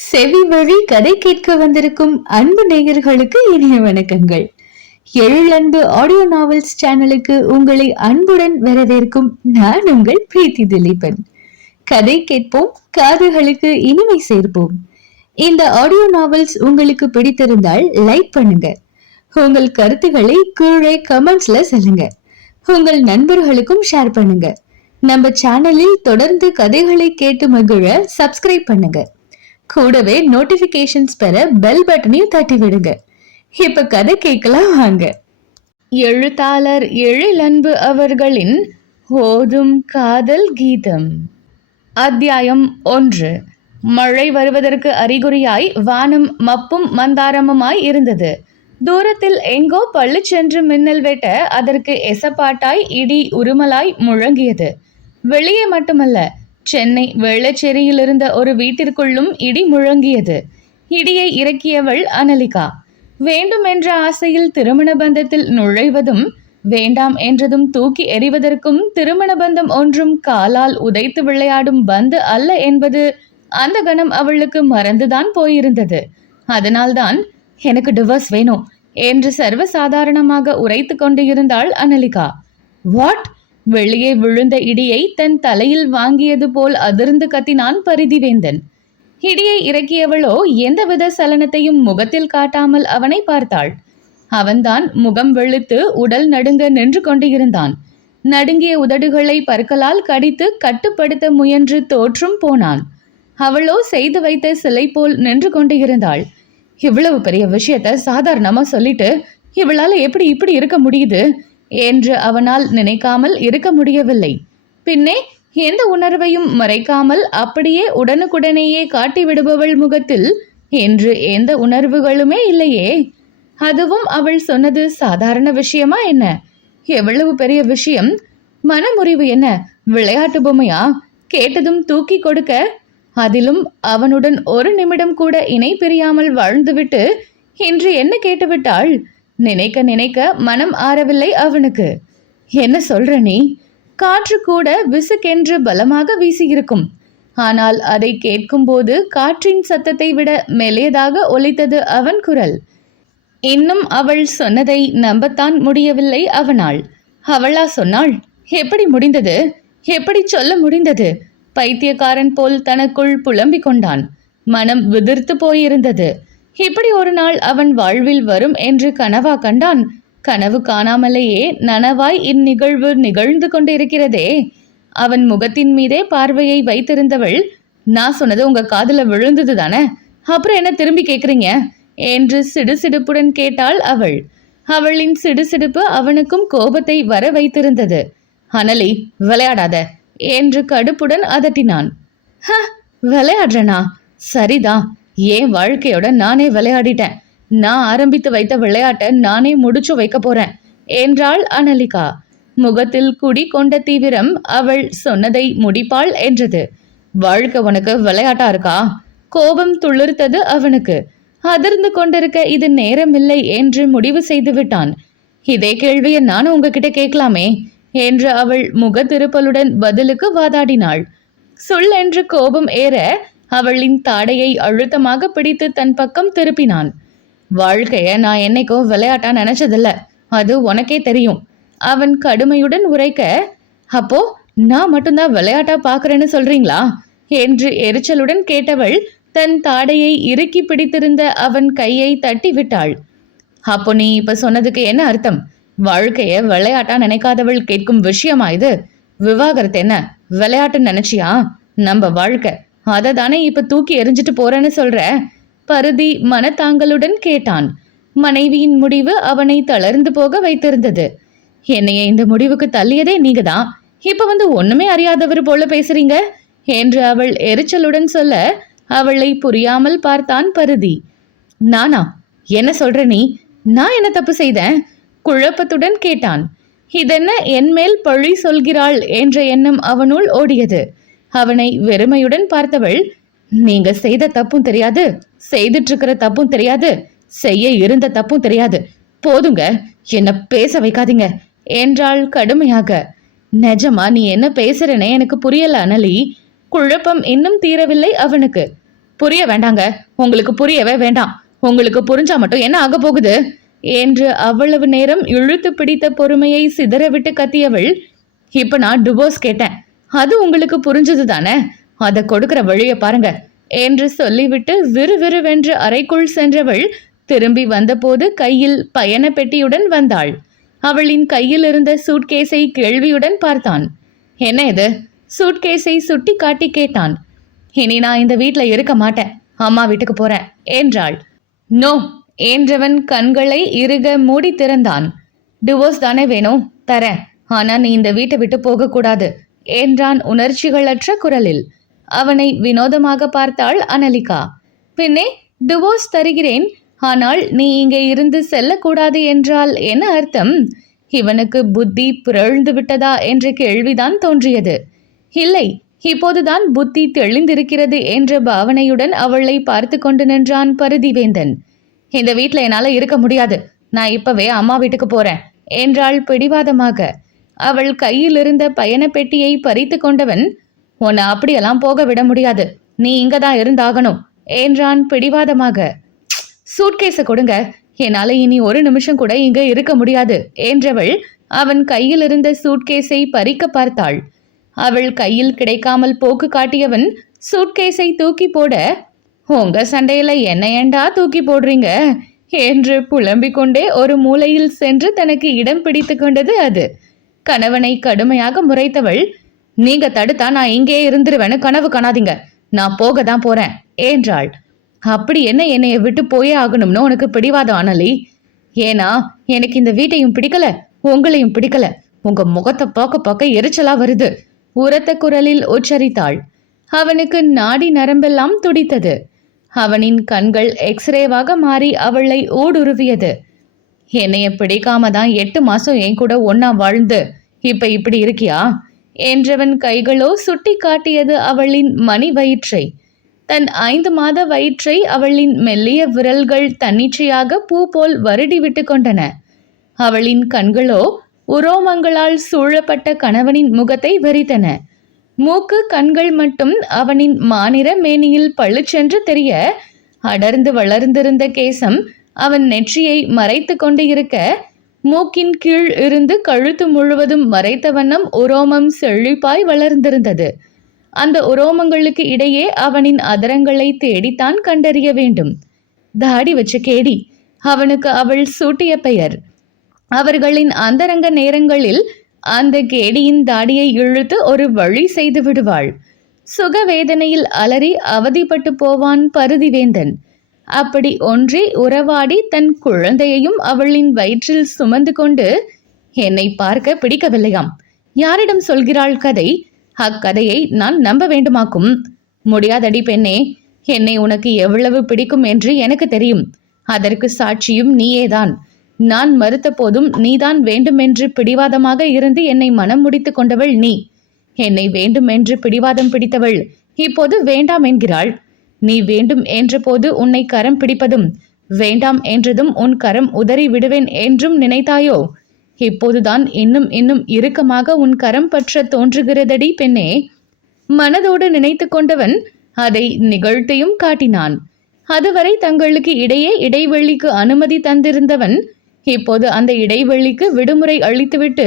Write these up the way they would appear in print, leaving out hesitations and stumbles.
செவி வழி கதை கேட்க வந்திருக்கும் அன்பு நேயர்களுக்கு இனிய வணக்கங்கள். எழிலன்பு ஆடியோ நாவல்ஸ் சேனலுக்கு உங்களை அன்புடன் வரவேற்கும் நான் உங்கள் பிரீத்தி திலீபன். கதை கேட்போம், காதுகளுக்கு இனிமை சேர்ப்போம். இந்த ஆடியோ நாவல்ஸ் உங்களுக்கு பிடித்திருந்தால் லைக் பண்ணுங்க. உங்கள் கருத்துக்களை கீழே கமெண்ட்ஸ்ல சொல்லுங்க. உங்கள் நண்பர்களுக்கும் ஷேர் பண்ணுங்க. நம்ம சேனலில் தொடர்ந்து கதைகளை கேட்டு மகிழ சப்ஸ்கிரைப் பண்ணுங்க. கூடவே நோட்டிபிகேஷன்ஸ் பெற பெல் பட்டனையும் தட்டி விடுங்க. இப்ப கதை கேட்கலாம் வாங்க. எழுத்தாளர் எழிலன்பு அவர்களின் ஓதும் காதல் கீதம். அத்தியாயம் 1. மழை வருவதற்கு அறிகுறியாய் வானம் மப்பும் மந்தாரமுமாய் இருந்தது. தூரத்தில் எங்கோ பள்ளிச்சென்று மின்னல் வெட்ட அதற்கு எசப்பாட்டாய் இடி உருமலாய் முழங்கியது. வெளியே மட்டுமல்ல, சென்னை வெள்ளச்சேரியில் இருந்த ஒரு வீட்டிற்குள்ளும் இடி முழங்கியது. இடியை இறக்கியவள் அனலிகா. வேண்டும் என்ற ஆசையில் திருமண பந்தத்தில் நுழைவதும், வேண்டாம் என்றதும் தூக்கி எறிவதற்கும் திருமண பந்தம் ஒன்றும் காலால் உதைத்து விளையாடும் பந்து அல்ல என்பது அந்த கணம் அவளுக்கு மறந்துதான் போயிருந்தது. அதனால்தான் எனக்கு டிவோர்ஸ் வேணும் என்று சர்வசாதாரணமாக உரைத்து கொண்டு இருந்தாள் அனலிகா. வாட்? வெளியே விழுந்த இடியை தன் தலையில் வாங்கியது போல் அதிர்ந்து கத்தினான் பரிதிவேந்தன். இடியை இறக்கியவளோ எந்தவித சலனத்தையும் முகத்தில் காட்டாமல் அவனை பார்த்தாள். அவன்தான் முகம் வெளுத்து உடல் நடுங்க நின்று கொண்டிருந்தான். நடுங்கிய உதடுகளை பற்களால் கடித்து கட்டுப்படுத்த முயன்று தோற்றும் போனான். அவளோ செய்து வைத்த சிலை போல் நின்று கொண்டிருந்தாள். இவ்வளவு பெரிய விஷயத்த சாதாரணமா சொல்லிட்டு இவளால எப்படி இப்படி இருக்க முடியுது என்று அவனால் நினைக்காமல் இருக்க முடியவில்லை. பின்னே எந்த உணர்வையும் மறைக்காமல் அப்படியே உடனுக்குடனேயே காட்டி விடுபவள் முகத்தில் என்று எந்த உணர்வுகளுமே இல்லையே. அதுவும் அவள் சொன்னது சாதாரண விஷயமா என்ன? எவ்வளவு பெரிய விஷயம்! மனமுறிவு என்ன விளையாட்டு பொம்மையா? கேட்டதும் தூக்கி கொடுக்க, அதிலும் அவனுடன் ஒரு நிமிடம் கூட இணை பிரியாமல் வாழ்ந்துவிட்டு இன்று என்ன கேட்டுவிட்டாள்? நினைக்க நினைக்க மனம் ஆறவில்லை அவனுக்கு. என்ன சொல்ற நீ? காற்று கூட விசுக்கென்று பலமாக வீசியிருக்கும். ஆனால் அதை கேட்கும்போது காற்றின் சத்தத்தை விட மெல்லியதாக ஒலித்தது அவன் குரல். இன்னும் அவள் சொன்னதை நம்பத்தான் முடியவில்லை அவனால். அவளா சொன்னாள்? எப்படி முடிந்தது? எப்படி சொல்ல முடிந்தது? பைத்தியக்காரன் போல் தனக்குள் புலம்பிக் கொண்டான். மனம் விதிர்த்து போயிருந்தது. இப்படி ஒரு நாள் அவன் வாழ்வில் வரும் என்று கனவா கண்டான்? கனவு காணாமலேயே நனவாய் இந்நிகழ்வு நிகழ்ந்து கொண்டிருக்கிறதே. அவன் முகத்தின் மீதே பார்வையை வைத்திருந்தவள், நான் சொன்னது உங்க காதுல விழுந்தது தானே, அப்புறம் என்ன திரும்பி கேக்குறீங்க என்று சிடுசிடுப்புடன் கேட்டாள் அவள். அவளின் சிடுசிடுப்பு அவனுக்கும் கோபத்தை வர வைத்திருந்தது. அனலி, விளையாடாத என்று கடுப்புடன் அதட்டினான். விளையாடுறனா? சரிதான், என் வாழ்க்கையோட நானே விளையாடிட்டேன். நான் ஆரம்பித்து வைத்த விளையாட்டை நானே முடிச்சு வைக்க போறேன் என்றாள் அனலிகா. முகத்தில் குடி கொண்ட தீவிரம் அவள் சொன்னதை முடிப்பாள் என்றது. வாழ்க்கை உனக்கு விளையாட்டா இருக்கா? கோபம் துளிர்த்தது அவனுக்கு. அதிர்ந்து கொண்டிருக்க இது நேரமில்லை என்று முடிவு செய்து விட்டான். இதே கேள்வியை நானும் உங்ககிட்ட கேட்கலாமே என்று அவள் முக திருப்பலுடன் பதிலுக்கு வாதாடினாள். சொல் என்று கோபம் ஏற அவளின் தாடையை அழுத்தமாக பிடித்து தன் பக்கம் திருப்பினான். வாழ்க்கைய நான் என்னைக்கோ விளையாட்டா நினைச்சதில்ல, அது உனக்கே தெரியும் அவன் கடுமையுடன் உரைக்க. அப்போ நான் மட்டும்தான் விளையாட்டா பாக்குறேன்னு சொல்றீங்களா என்று எரிச்சலுடன் கேட்டவள் தன் தாடையை இறுக்கி பிடித்திருந்த அவன் கையை தட்டி விட்டாள். அப்போ நீ இப்ப சொன்னதுக்கு என்ன அர்த்தம்? வாழ்க்கைய விளையாட்டா நினைக்காதவள் கேட்கும் விஷயமா இது? விவாகரத்து என்ன விளையாட்டு நினைச்சியா? நம்ம வாழ்க்கை அதை தானே இப்ப தூக்கி எறிஞ்சிட்டு போறேன்னு சொல்ற? பருதி மனத்தாங்களுடன் கேட்டான். மனைவியின் முடிவு அவனை தளர்ந்து போக வைத்திருந்தது. என்னைய இந்த முடிவுக்கு தள்ளியதே நீங்க தான், இப்ப வந்து ஒண்ணுமே அறியாதவர் போல பேசுறீங்க என்று அவள் எரிச்சலுடன் சொல்ல அவளை புரியாமல் பார்த்தான் பருதி. நானா? என்ன சொல்ற நீ? நான் என்ன தப்பு செய்தேன்? குழப்பத்துடன் கேட்டான். இதென்ன என் மேல் பழி சொல்கிறாள் என்ற எண்ணம் அவனுள் ஓடியது. அவனை வெறுமையுடன் பார்த்தவள், நீங்க செய்த தப்பும் தெரியாது, செய்துட்டு இருக்கிற தப்பும் தெரியாது, செய்ய இருந்த தப்பும் தெரியாது, போதுங்க, என்ன பேச வைக்காதீங்க என்றாள் கடுமையாக. நிஜமா நீ என்ன பேசுறனே எனக்கு புரியல அனலி. குழப்பம் இன்னும் தீரவில்லை அவனுக்கு. புரிய வேண்டாங்க, உங்களுக்கு புரியவே வேண்டாம். உங்களுக்கு புரிஞ்சா மட்டும் என்ன ஆக போகுது என்று அவ்வளவு நேரம் இழுத்து பிடித்த பொறுமையை சிதறவிட்டு கத்தியவள், இப்ப நான் டிவோர்ஸ் கேட்டேன், அது உங்களுக்கு புரிஞ்சது தானே, அதை கொடுக்கிற வழிய பாருங்க என்று சொல்லிவிட்டு விறுவிறுவென்று அறைக்குள் சென்றவள் திரும்பி வந்தபோது கையில் பயண பெட்டியுடன் வந்தாள். அவளின் கையில் இருந்த சூட்கேஸை கேள்வியுடன் பார்த்தான். என்ன இது? சூட்கேஸை சுட்டி காட்டி கேட்டான். இனி நான் இந்த வீட்ல இருக்க மாட்டேன், அம்மா வீட்டுக்கு போறேன் என்றாள். நோ என்றவன் கண்களை இறுக மூடி திறந்தான். டிவோர்ஸ் தானே வேணும், தரேன், ஆனா நீ இந்த வீட்டை விட்டு போகக்கூடாது என்றான் உணர்ச்சிகளற்ற குரலில். அவனை வினோதமாக பார்த்தாள் அனலிகா. பின்னே டிவோர்ஸ் தருகிறேன், ஆனால் நீ இங்கே இருந்து செல்லக்கூடாது என்றால் என்ன அர்த்தம்? இவனுக்கு புத்தி பிறழ்ந்து விட்டதா என்ற கேள்விதான் தோன்றியது. இல்லை, இப்போதுதான் புத்தி தெளிந்திருக்கிறது என்ற பாவனையுடன் அவளை பார்த்து கொண்டு நின்றான் பருதிவேந்தன். இந்த வீட்டில் என்னால இருக்க முடியாது, நான் இப்பவே அம்மா வீட்டுக்கு போறேன் என்றாள் பிடிவாதமாக. அவள் கையில் இருந்த பயண பெட்டியை பறித்து கொண்டவன், உன்னை அப்படியெல்லாம் போக விட முடியாது, நீ இங்கதான் இருந்தாகணும் என்றான் பிடிவாதமாக. சூட்கேஸை கொடுங்க, என்னால இனி ஒரு நிமிஷம் கூட இங்க இருக்க முடியாது என்றவள் அவன் கையில் இருந்த சூட்கேஸை பறிக்க பார்த்தாள். அவள் கையில் கிடைக்காமல் போக்கு காட்டியவன் சூட்கேஸை தூக்கி போட, உங்க சண்டையில என்ன ஏண்டா தூக்கி போடுறீங்க என்று புலம்பிக் கொண்டே ஒரு மூலையில் சென்று தனக்கு இடம் பிடித்து கொண்டது அது. கணவனை கடுமையாக முறைத்தவள், நீங்க தடுத்தா நான் இங்கே இருந்துருவேன்னு கனவு காணாதீங்க, நான் போக தான் போறேன் என்றாள். அப்படி என்ன என்னைய விட்டு போயே ஆகணும்னு உனக்கு பிடிவாதம் அனலி? ஏன்னா எனக்கு இந்த வீட்டையும் பிடிக்கல, உங்களையும் பிடிக்கல, உங்க முகத்தை பார்க்க பார்க்க எரிச்சலா வருது உரத்த குரலில் உச்சரித்தாள். அவனுக்கு நாடி நரம்பெல்லாம் துடித்தது. அவனின் கண்கள் எக்ஸ்ரேவாக மாறி அவளை ஊடுருவியது. என்னைய பிடிக்காம தான் 8 மாசம் என் கூட ஒன்னா வாழ்ந்து இப்ப இப்படி இருக்கியா என்றவன் கைகளோ சுட்டி காட்டியது அவளின் மணி வயிற்றை. தன் 5 மாத வயிற்றை அவளின் மெல்லிய விரல்கள் தன்னிச்சையாக பூ போல் வருடி விட்டு கொண்டன. அவளின் கண்களோ உரோமங்களால் சூழப்பட்ட கணவனின் முகத்தை வெறித்தன. மூக்கு கண்கள் மட்டும் அவனின் மாநிற மேனியில் பழுச்சென்று தெரிய, அடர்ந்து வளர்ந்திருந்த கேசம் அவன் நெற்றியை மறைத்து கொண்டு இருக்க, மூக்கின் கீழ் இருந்து கழுத்து முழுவதும் மறைத்த வண்ணம் உரோமம் செழிப்பாய் வளர்ந்திருந்தது. அந்த உரோமங்களுக்கு இடையே அவனின் அதரங்களை தேடித்தான் கண்டறிய வேண்டும். தாடி வச்ச கேடி அவனுக்கு அவள் சூட்டிய பெயர். அவர்களின் அந்தரங்க நேரங்களில் அந்த கேடியின் தாடியை இழுத்து ஒரு வழி செய்து விடுவாள். சுகவேதனையில் அலறி அவதிப்பட்டு போவான் பருதிவேந்தன். அப்படி ஒன்றி உறவாடி தன் குழந்தையையும் அவளின் வயிற்றில் சுமந்து கொண்டு, என்னை பார்க்க பிடிக்கவில்லையாம், யாரிடம் சொல்கிறாள் கதை? அக்கதையை நான் நம்ப வேண்டுமாக்கும். முடியாதடி பெண்ணே, என்னை உனக்கு எவ்வளவு பிடிக்கும் என்று எனக்கு தெரியும். அதற்கு சாட்சியும் நீயேதான். நான் மறுத்த போதும் நீதான் வேண்டுமென்று பிடிவாதமாக இருந்து என்னை மனம் முடித்து கொண்டவள் நீ. என்னை வேண்டுமென்று பிடிவாதம் பிடித்தவள் இப்போது வேண்டாம் என்கிறாள். நீ வேண்டும் என்ற போது உன்னை கரம் பிடிப்பதும், வேண்டாம் என்றதும் உன் கரம் உதறி விடுவேன் என்றும் நினைத்தாயோ? இப்போதுதான் இன்னும் இன்னும் இறுக்கமாக உன் கரம் பற்ற தோன்றுகிறதடி பெண்ணே. மனதோடு நினைத்து கொண்டவன் அதை நிகழ்த்தியும் காட்டினான். அதுவரை தங்களுக்கு இடையே இடைவெளிக்கு அனுமதி தந்திருந்தவன் இப்போது அந்த இடைவெளிக்கு விடுமுறை அளித்துவிட்டு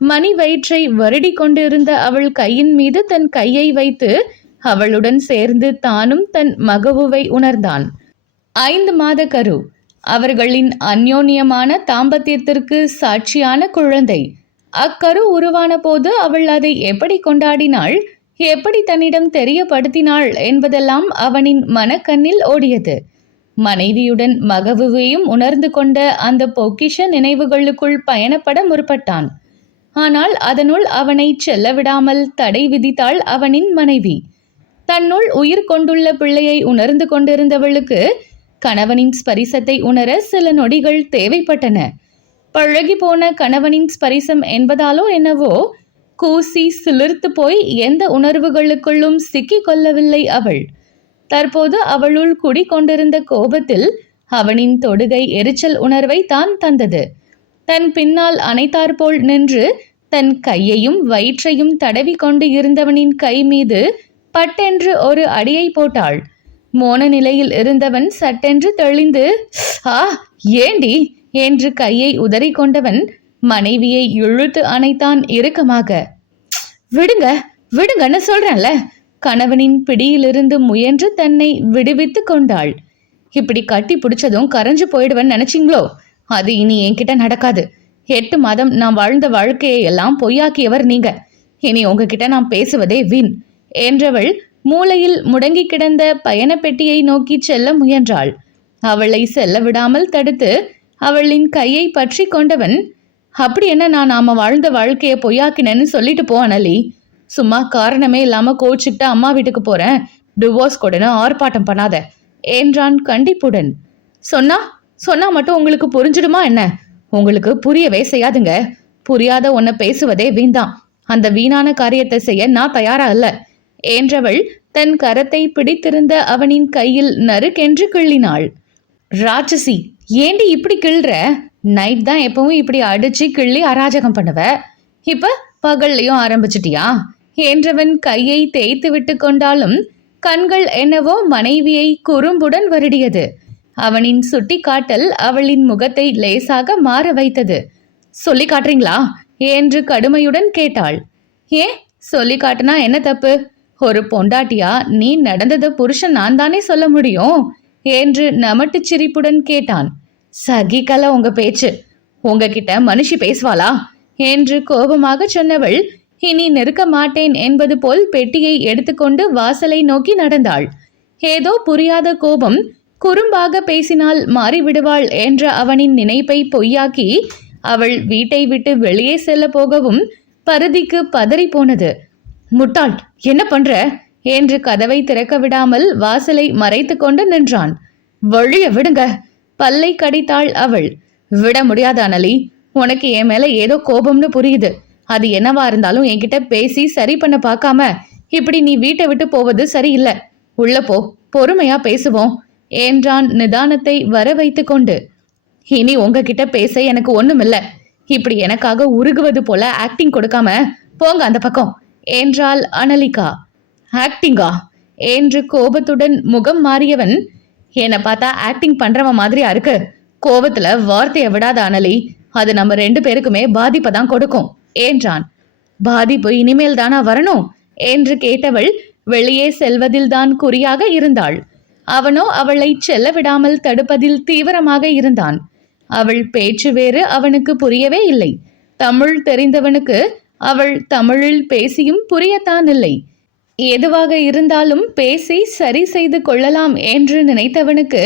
மணி வயிற்றை வருடி கொண்டிருந்த அவள் கையின் மீது தன் கையை வைத்து அவளுடன் சேர்ந்து தானும் தன் மகவுவை உணர்ந்தான். 5 மாத கரு, அவர்களின் அந்யோன்யமான தாம்பத்தியத்திற்கு சாட்சியான குழந்தை. அக்கரு உருவான போது அவள் அதை எப்படி கொண்டாடினாள், எப்படி தன்னிடம் தெரியப்படுத்தினாள் என்பதெல்லாம் அவனின் மனக்கண்ணில் ஓடியது. மனைவியுடன் மகவுவையும் உணர்ந்து கொண்ட அந்த பொக்கிஷ நினைவுகளுக்குள் பயணப்பட முற்பட்டான். ஆனால் அதனுள் அவனை செல்ல விடாமல் தடை விதித்தாள் அவனின் மனைவி. தன்னுள் உயிர் கொண்டுள்ள பிள்ளையை உணர்ந்து கொண்டிருந்தவளுக்கு கணவனின் ஸ்பரிசத்தை உணர சில நொடிகள் தேவைப்பட்டன. பழகி போன கணவனின் ஸ்பரிசம் என்பதாலோ என்னவோ கூசி சிலிர்த்து போய் எந்த உணர்வுகளுக்குள்ளும் சிக்கி கொள்ளவில்லை அவள். தற்போது அவளுள் குடிக்கொண்டிருந்த கோபத்தில் அவனின் தொடுகை எரிச்சல் உணர்வை தான் தந்தது. தன் பின்னால் அணைத்தாற்போல் நின்று தன் கையையும் வயிற்றையும் தடவி கொண்டு இருந்தவனின் கை மீது பட்டென்று ஒரு அடியை போட்டாள். மோன நிலையில் இருந்தவன் சட்டென்று தெளிந்து, ஆ ஏண்டி என்று கையை உதறி கொண்டவன் மனைவியை இழுத்து அணைத்தான் இறுக்கமாக. விடுங்க விடுங்கன்னு சொல்றேன்ல. கணவனின் பிடியிலிருந்து முயன்று தன்னை விடுவித்து கொண்டாள். இப்படி கட்டி பிடிச்சதும் கரைஞ்சு போயிடுவேன்னு நினைச்சிங்களோ? அது இனி என்கிட்ட நடக்காது. 8 மாதம் நான் வாழ்ந்த வாழ்க்கையை எல்லாம் பொய்யாக்கியவர் நீங்க. இனி உங்ககிட்ட நான் பேசுவதே வீண் என்றவள் மூலையில் முடங்கி கிடந்த பயண பெட்டியை நோக்கி செல்ல முயன்றாள். அவளை செல்ல விடாமல் தடுத்து அவளின் கையை பற்றி கொண்டவன், அப்படி என்ன நாம வாழ்ந்த வாழ்க்கையை பொய்யாக்கினேன்னு சொல்லிட்டு போ அனலி. சும்மா காரணமே இல்லாம கோச்சிக்கிட்டு அம்மா வீட்டுக்கு போறேன், டிவோர்ஸ் கொடுன்னு ஆர்ப்பாட்டம் பண்ணாத என்றான் கண்டிப்புடன். சொன்னா மட்டும் உங்களுக்கு புரிஞ்சிடுமா என்ன? உங்களுக்கு புரியவே செய்யாதுங்க. புரியாத உன்னை பேசுவதே வீண்தான். அந்த வீணான காரியத்தை செய்ய நான் தயாரா இல்ல என்றவள் தன் கரத்தை பிடித்திருந்த அவனின் கையில் நறுக்கென்று கிள்ளினாள். ராட்சசி, ஏண்டி இப்படி கிள்ற? நைட் தான் எப்பவும் இப்படி அடிச்சு கிள்ளி அராஜகம் பண்ணுவ, இப்ப பகல்லையும் ஆரம்பிச்சிட்டியா என்றவன் கையை தேய்த்து விட்டு கொண்டாலும் கண்கள் என்னவோ மனைவியை குறும்புடன் வருடியது. அவனின் சுட்டி காட்டல் அவளின் முகத்தை லேசாக மாற வைத்தது. சொல்லி காட்டுறீங்களா என்று கடுமையுடன் கேட்டாள். ஏன் சொல்லி காட்டுனா என்ன தப்பு? ஒரு பொண்டாட்டியா நீ நடந்தது புருஷன் நான் தானே சொல்ல முடியும் என்று நமட்டு சிரிப்புடன் கேட்டான். சகிக்கல உங்க பேச்சு. உங்ககிட்ட மனுஷி பேசுவாளா என்று கோபமாக சொன்னவள் இனி நெருக்க மாட்டேன் என்பது போல் பெட்டியை எடுத்துக்கொண்டு வாசலை நோக்கி நடந்தாள். ஏதோ புரியாத கோபம், குறும்பாக பேசினால் மாறிவிடுவாள் என்ற அவனின் நினைப்பை பொய்யாக்கி அவள் வீட்டை விட்டு வெளியே செல்ல போகவும் பருதிக்கு பதறி போனது. முட்டாள், என்ன பண்ற என்று கதவை திறக்க விடாமல் வாசலை மறைத்து கொண்டு நின்றான். வழிய விடுங்க, பல்லை கடித்தாள் அவள். விட முடியாத அனலி, உனக்கு என் மேல ஏதோ கோபம்னு புரியுது. அது என்னவா இருந்தாலும் என்கிட்ட பேசி சரி பண்ண பார்க்காம இப்படி நீ வீட்டை விட்டு போவது சரியில்லை. உள்ள போ, பொறுமையா பேசுவோம் என்றான் நிதானத்தை வர வைத்து கொண்டு. இனி உங்ககிட்ட பேச எனக்கு ஒண்ணுமில்ல. இப்படி எனக்காக உருகுவது போல ஆக்டிங் கொடுக்காம போங்க அந்த பக்கம் என்றாள் அனலிகா. ஆக்டிங்கா என்று கோபத்துடன் முகம் மாறியவன், என்னை பார்த்தா ஆக்டிங் பண்றவன் மாதிரியா இருக்கு? கோபத்துல வார்த்தையை விடாத அனலி, அது நம்ம 2 பேருக்குமே பாதிப்பை தான் கொடுக்கும் என்றான். பாதிப்பு இனிமேல் தானா வரணும் என்று கேட்டவள் வெளியே செல்வதில் தான் குறியாக இருந்தாள். அவனோ அவளை செல்ல விடாமல் தடுப்பதில் தீவிரமாக இருந்தான். அவள் பேச்சு வேறு அவனுக்கு புரியவே இல்லை. தமிழ் தெரிந்தவனுக்கு அவள் தமிழில் பேசியும் புரியத்தான் இல்லை. எதுவாக இருந்தாலும் பேசி சரி செய்து கொள்ளலாம் என்று நினைத்தவனுக்கு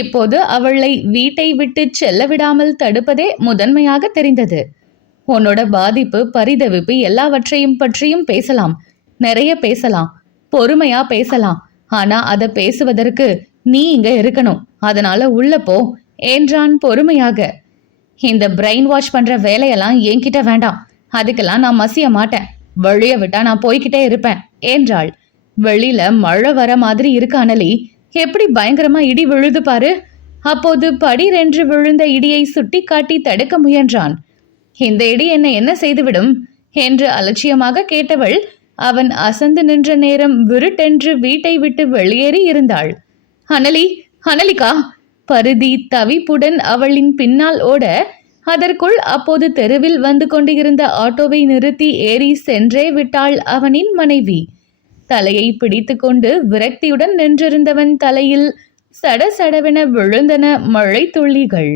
இப்போது அவளை வீட்டை விட்டு செல்ல விடாமல் தடுப்பதே முதன்மையாக தெரிந்தது. உன்னோட பாதிப்பு, பரிதவிப்பு எல்லாவற்றையும் பற்றியும் பேசலாம், நிறைய பேசலாம், பொறுமையா பேசலாம். ஆனா அதை பேசுவதற்கு நீ இங்க இருக்கணும். அதனால உள்ள போ என்றான் பொறுமையாக. இந்த பிரெயின் வாஷ் பண்ற வேலையெல்லாம் என்கிட்ட வேண்டாம். அதுக்கெல்லாம் நான் மசிய மாட்டேன். வழிய விட்டா நான் போய்கிட்டே இருப்பேன் என்றாள். வெளியில மழை வர மாதிரி இருக்கு அனலி. எப்படி பயங்கரமா இடி விழுது பாரு. அப்போது படீரென்று விழுந்த இடியை சுட்டி காட்டி தடுக்க முயன்றான். இந்த இடி என்ன செய்துவிடும் என்று அலட்சியமாக கேட்டவள் அவன் அசந்து நின்ற நேரம் விருட்டென்று வீட்டை விட்டு வெளியேறி இருந்தாள். அனலிகா பருதி தவிப்புடன் அவளின் பின்னால் ஓட, அதற்குள் அப்போது தெருவில் வந்து கொண்டிருந்த ஆட்டோவை நிறுத்தி ஏறி சென்றே விட்டாள் அவனின் மனைவி. தலையை பிடித்து கொண்டு விரக்தியுடன் நின்றிருந்தவன் தலையில் சடசடவென விழுந்தன மழை துள்ளிகள்.